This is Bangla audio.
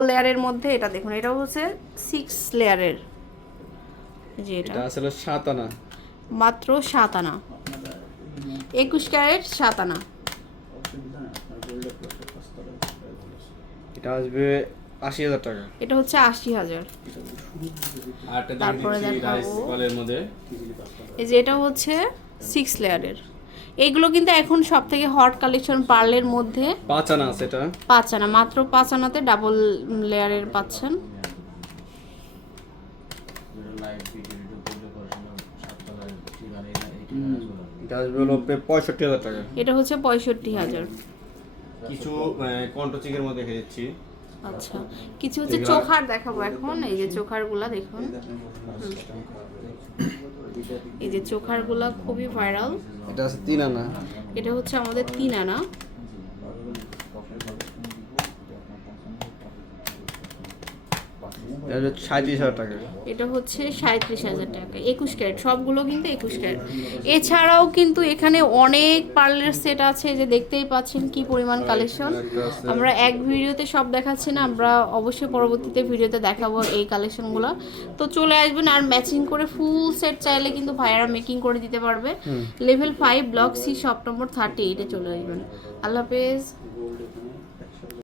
লেয়ারের মধ্যে এটা দেখুন এটা হচ্ছে সিক্স লেয়ারের। যে এটা। এটা আসলে সাত আনা। মাত্র সাত আনা। একুশ ক্যারেট সাত আনা। এটা আসবে আশি হাজার টাকা। এটা হচ্ছে আশি হাজার। তারপরে দেখাবো। কলের মধ্যে। এই যে এটা হচ্ছে সিক্স লেয়ারের। এইগুলো কিন্তু এখন সব থেকে হট কালেকশন পার্লের মধ্যে। পাঁচ আনা আছে এটা। পাঁচ আনা মাত্র পাঁচ আনাতে ডাবল লেয়ারের পাচ্ছেন। এটা পঁয়ষট্টি এটা হচ্ছে পঁয়ষট্টি হাজার। কিছু কন্ট্রোচিকের মধ্যে খেয়েছি। আচ্ছা কিছু হচ্ছে চোখার দেখাবো এখন এই যে চোখারগুলা দেখুন। এই যে চোখারগুলা খুবই ভাইরাল। এটা আছে তিন আনা। এটা হচ্ছে আমাদের তিন আনা এটা হচ্ছে সাঁত্রিশ হাজার টাকা। এটা হচ্ছে সাঁত্রিশ হাজার টাকা একুশ ক্যারেট সবগুলো কিন্তু একুশ ক্যারেট। এছাড়াও কিন্তু এখানে অনেক পার্লার সেট আছে যে দেখতেই পাচ্ছেন কি পরিমাণ কালেকশন আমরা এক ভিডিওতে সব দেখাচ্ছি না আমরা অবশ্যই পরবর্তীতে ভিডিওতে দেখাবো এই কালেকশনগুলো তো চলে আসবেন আর ম্যাচিং করে ফুল সেট চাইলে কিন্তু ভাইয়ারা মেকিং করে দিতে পারবে। Level five block C shop number thirty এইটে চলে আসবেন। আল্লাহ হাফেজ।